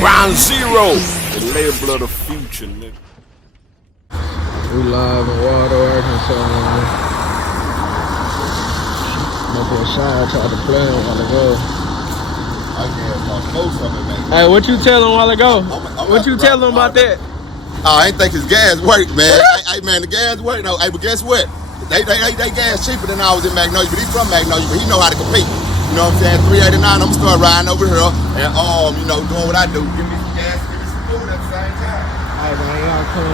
Ground Zero, the label of the future, nigga. We live in Waldo, Arkansas, man. My boy Sandra tried to play him a while ago. I can't talk close of it, man. Hey, what you tell him a while ago? What you tell him about that? I ain't think his gas worked, man. Hey, man, the gas worked. No, hey, but guess what? They gas cheaper than I was in Magnolia, but he's from Magnolia, but he know how to compete. You know what I'm saying? $3.89, I'm gonna start riding over here and you know, doing what I do. Give me some gas, give me some food at the same time. Hey, man, y'all come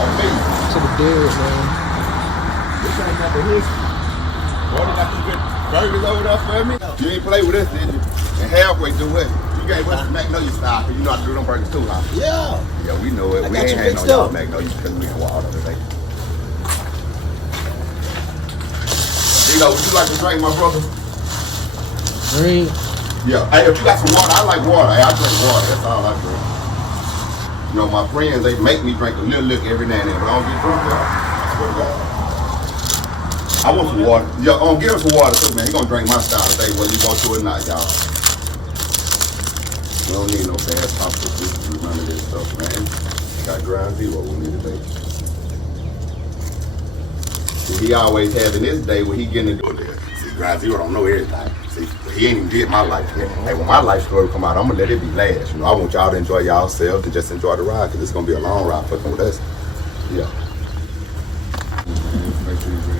On me. to the deal, man. This ain't nothing history. Boy, they got some good burgers over there for me. You ain't play with us, did you? And halfway through it, you gave us the Magnolia style, because you know how to do them burgers too, huh? Yeah. Yeah, we know it. We ain't had no y'all Magnolia because we in Waldo today. Would you like to drink, my brother? Drink? Yeah. Hey, if you got some water, I like water. Hey, I drink water. That's all I drink. You know, my friends, they make me drink a little liquor every now and then, but I don't get drunk, y'all. I swear to God. I want some water. Yeah, give us some water too, man. He gonna drink my style today, whether you want to or not, y'all. We don't need no bad popsicle juice or none of this stuff, man. Got Ground Zero with me today. See, he always having this day where he getting to do it. See, Ground Zero don't know everything. See, he ain't even did my life yet. Hey, when my life story come out, I'm gonna let it be last. You know, I want y'all to enjoy yourselves and just enjoy the ride, because it's gonna be a long ride fucking with us. Yeah. Make sure you're ready.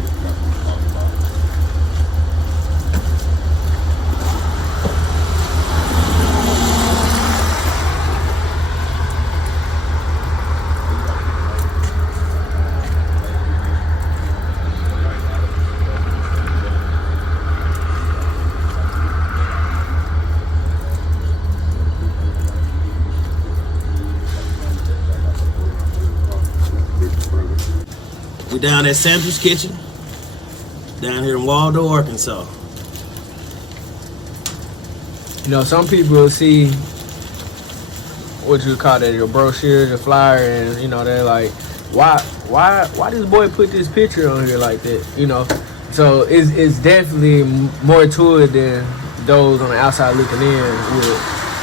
We down at Sandra's Kitchen, down here in Waldo, Arkansas. You know, some people see what you call that, your brochure, your flyer, and you know, they're like, why this boy put this picture on here like that? You know, so it's definitely more to it than those on the outside looking in would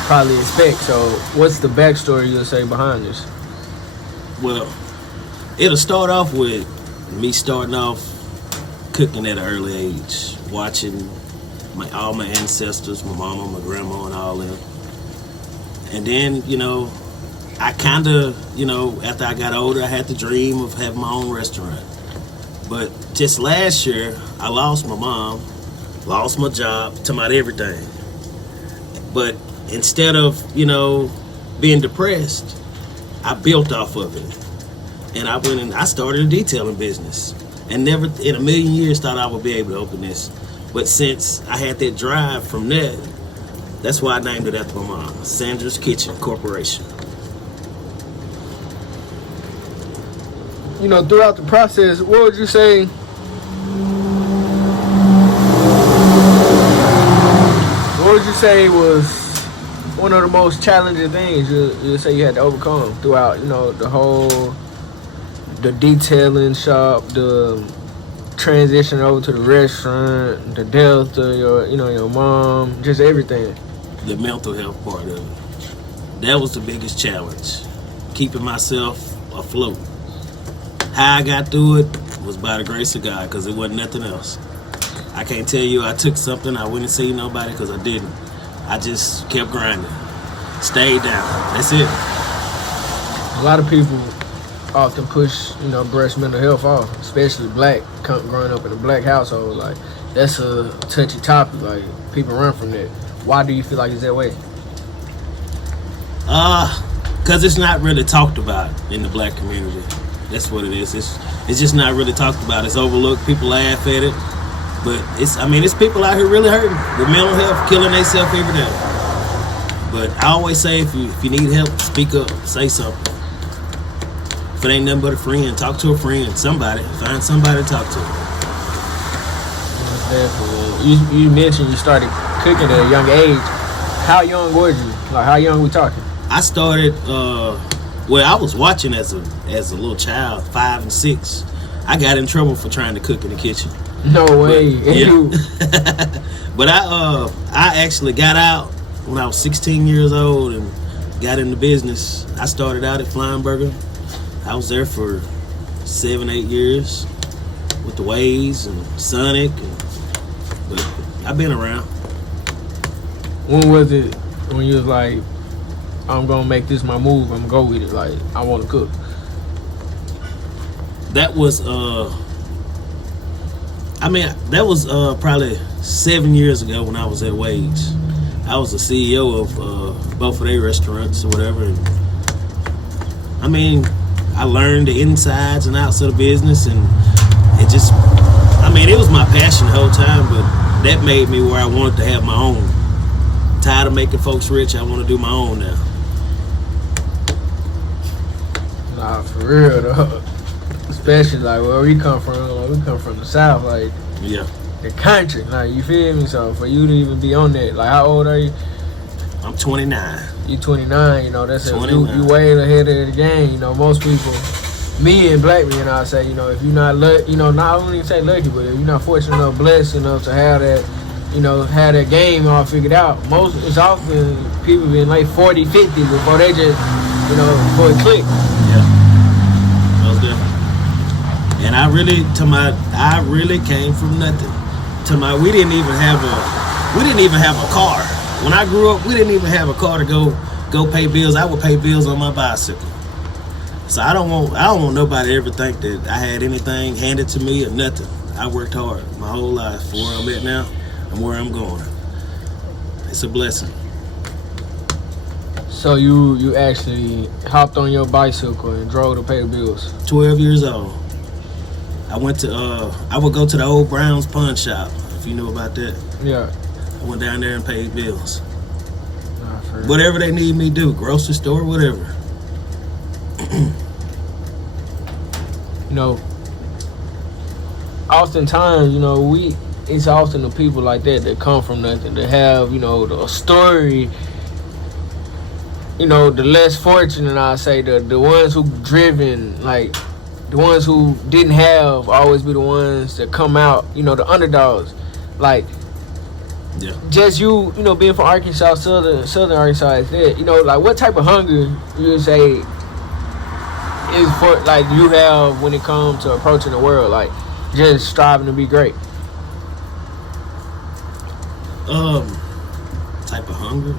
probably expect. So, what's the backstory you'll say behind this? Well, it'll start off with me starting off cooking at an early age, watching all my ancestors, my mama, my grandma, and all them. And then, you know, I kind of, you know, after I got older, I had the dream of having my own restaurant. But just last year, I lost my mom, lost my job, talking about everything. But instead of, you know, being depressed, I built off of it. And I went and I started a detailing business, and never in a million years thought I would be able to open this. But since I had that drive from that, that's why I named it after my mom, Sandra's Kitchen Corporation. You know, throughout the process, what would you say? What would you say was one of the most challenging things you say you had to overcome throughout, you know, the detailing shop, the transition over to the restaurant, the death of your mom, just everything? The mental health part of it. That was the biggest challenge. Keeping myself afloat. How I got through it was by the grace of God, because it wasn't nothing else. I can't tell you I took something, I wouldn't see nobody, because I didn't. I just kept grinding. Stayed down. That's it. A lot of people often push, you know, brush mental health off, especially black, growing up in a black household. Like, that's a touchy topic. Like, people run from that. Why do you feel like it's that way? Because it's not really talked about in the black community. That's what it is. It's just not really talked about. It's overlooked. People laugh at it. But it's people out here really hurting with mental health, killing themselves every day. But I always say, if you need help, speak up, say something. If it ain't nothing but a friend, talk to a friend, somebody. Find somebody to talk to. Definitely. You mentioned you started cooking at a young age. How young were you? Like, how young we talking? I started, I was watching as a little child, 5 and 6. I got in trouble for trying to cook in the kitchen. No way. But, yeah. But I actually got out when I was 16 years old and got into business. I started out at Flying Burger. I was there for 7-8 years with the Ways and Sonic, but I've been around. When was it when you was like, I'm gonna make this my move, I'm gonna go with it, like I wanna cook? That was probably 7 years ago when I was at Wage. I was the CEO of both of their restaurants or whatever. And, I mean, I learned the insides and outs of the business, and it just, I mean, it was my passion the whole time, but that made me where I wanted to have my own. Tired of making folks rich, I want to do my own now. Nah, for real though. Especially like where we come from, like we come from the South, like Yeah. the country, like you feel me? So for you to even be on that, like how old are you? I'm 29. You 29, you know, that's you 29. way ahead of the game. You know, most people, me and black men, I say, you know, if you're not lucky, you know, not only say lucky, but if you're not fortunate enough, blessed enough to have that, you know, have that game all figured out. It's often people being like 40, 50 before they just, you know, before it click. Yeah. That was different. And I really came from nothing. We didn't even have a car. When I grew up, we didn't even have a car to go pay bills. I would pay bills on my bicycle. So I don't want nobody to ever think that I had anything handed to me or nothing. I worked hard my whole life for where I'm at now and where I'm going. It's a blessing. So you actually hopped on your bicycle and drove to pay the bills? 12 years old. I would go to the old Brown's pawn shop, if you know about that. Yeah. I went down there and paid bills. Nah, for real. Whatever they need me to do, grocery store, whatever. You know, oftentimes, you know, it's often the people like that come from nothing, that have, you know, the story, you know, the less fortunate, I say, the ones who driven, like, the ones who didn't have always be the ones that come out, you know, the underdogs. Like, Yeah. just you know, being from Arkansas, southern Arkansas, is that, you know, like, what type of hunger you would say is for, like, you have when it comes to approaching the world, like, just striving to be great? Type of hunger.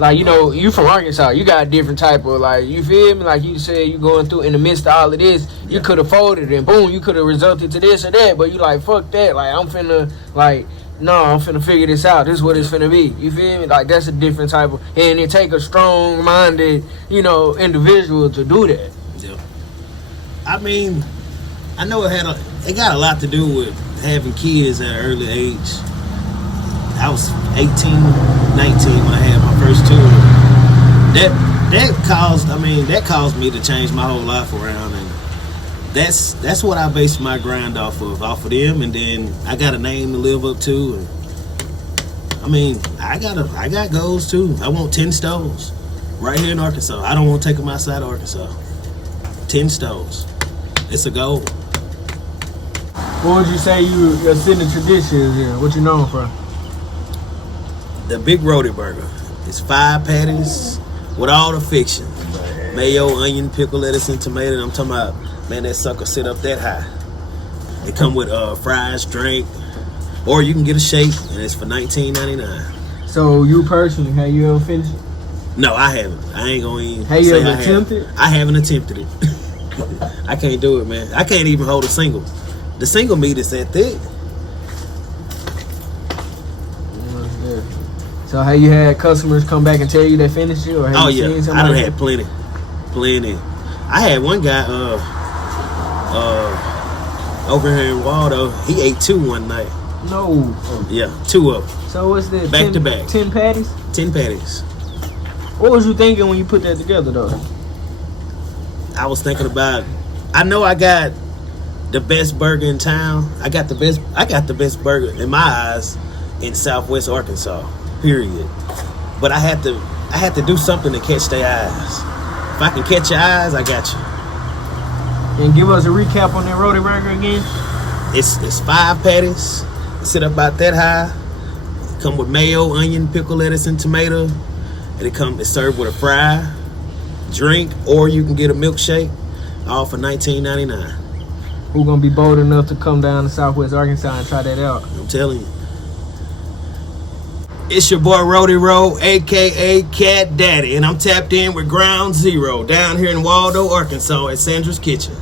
Like, you know, you from Arkansas, you got a different type of, like, you feel me? Like you said, you going through in the midst of all of this, you could have folded and boom, you could have resulted to this or that, but you like, fuck that, like, I'm finna figure this out. This is what it's finna be. You feel me? Like, that's a different type of, and it take a strong-minded, you know, individual to do that. Yeah. I mean, I know it got a lot to do with having kids at an early age. I was 18, 19 when I had my first two. That caused me to change my whole life around, and that's what I based my grind off of them, and then I got a name to live up to, and I mean, I got goals too. I want 10 stores right here in Arkansas. I don't want to take them outside of Arkansas. 10 stores. It's a goal. What would you say your signature dish is here? What you known for? The Big Roadie Burger. It's 5 patties with all the fiction. Mayo, onion, pickle, lettuce, and tomato. I'm talking about, man, that sucker sit up that high. It come with fries, drink, or you can get a shake, and it's for $19.99. So you personally, have you ever finished it? No, I haven't. I ain't gonna even Have you say ever I attempted? I haven't attempted it. I can't do it, man. I can't even hold a single. The single meat is that thick. So have you had customers come back and tell you they finished it, or have you seen somebody? I done had plenty. I had one guy over here in Waldo. He ate 2 one night. No. Yeah, 2 of them. So what's that? Back to back. 10 patties? 10 patties. What was you thinking when you put that together, though? I was thinking about. I know I got the best burger in town. I got the best burger in my eyes in Southwest Arkansas. Period. But I had to do something to catch their eyes. If I can catch your eyes, I got you. And give us a recap on that Roadie Burger again. It's 5 patties. It sit up about that high. Come with mayo, onion, pickle, lettuce, and tomato. And it's served with a fry, drink, or you can get a milkshake, all for $19.99. Who gonna be bold enough to come down to Southwest Arkansas and try that out? I'm telling you. It's your boy Rody Rowe, aka Cat Daddy, and I'm tapped in with Ground Zero down here in Waldo, Arkansas at Sandra's Kitchen.